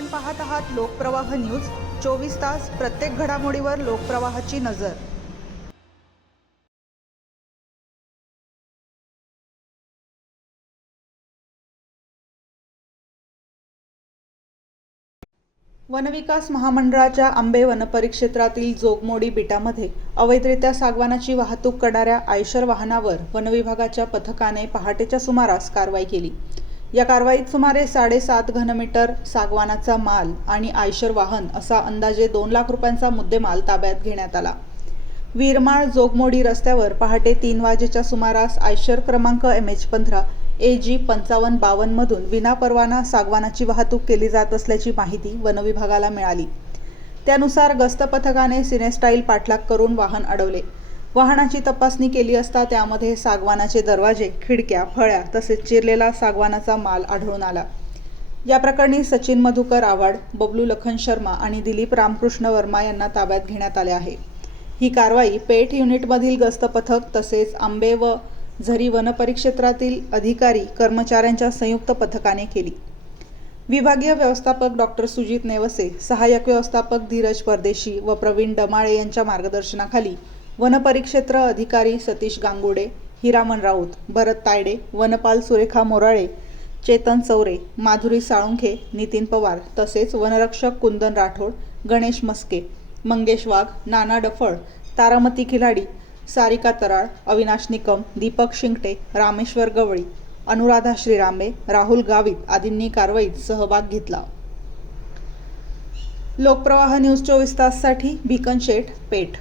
आपण पाहत आहात लोकप्रवाह न्यूज 24 तास प्रत्येक घडामोडीवर लोकप्रवाहाची नजर। वनविकास महामंडळाच्या आंबे वनपरिक्षेत्रातील जोगमोडी बिटामध्ये अवैधरित्या सागवानाची वाहतूक करणाऱ्या आयशर वाहनावर वनविभागाच्या पथकाने पहाटेच्या सुमारास कारवाई केली। या कारवाईत सुमारे 7.5 घनमीटर सागवानाचा माल आणि आयशर वाहन असा अंदाजे 2 लाख रुपयांचा मुद्देमाल ताब्यात घेण्यात आला। वीरमाळ जोगमोडी रस्त्यावर पहाटे 3 वाजेच्या सुमारास आयशर क्रमांक MH15 AG 5552 मधून विनापरवाना सागवानाची वाहतूक केली जात असल्याची माहिती वनविभागाला मिळाली। त्यानुसार गस्त पथकाने सिनेस्टाईल पाठलाग करून वाहन अडवले। वाहनाची तपासणी केली असता त्यामध्ये सागवानाचे दरवाजे, खिडक्या, फळ्या तसेच चिरलेला सागवानाचा माल आढळून आला। या प्रकरणी सचिन मधुकर आव्हाड, बबलू लखन शर्मा आणि दिलीप रामकृष्ण वर्मा यांना ताब्यात घेण्यात आले आहे। ही कारवाई पेठ युनिटमधील गस्त पथक तसेच आंबे व झरी वनपरिक्षेत्रातील अधिकारी कर्मचाऱ्यांच्या संयुक्त पथकाने केली। विभागीय व्यवस्थापक डॉक्टर सुजित नेवसे, सहाय्यक व्यवस्थापक धीरज परदेशी व प्रवीण डमाळे यांच्या मार्गदर्शनाखाली वनपरिक्षेत्र अधिकारी सतीश गांगुडे, हिरामन राऊत, भरत तायडे, वनपाल सुरेखा मोराळे, चेतन चौरे, माधुरी साळुंखे, नितीन पवार तसेच वनरक्षक कुंदन राठोड, गणेश मस्के, मंगेश वाघ, नाना डफळ, तारामती खिलाडी, सारिका तराळ, अविनाश निकम, दीपक शिंगटे, रामेश्वर गवळी, अनुराधा श्रीरांबे, राहुल गावित आदींनी कारवाईत सहभाग घेतला। लोकप्रवाह न्यूज 24 ताससाठी बीकन शेठ, पेठ।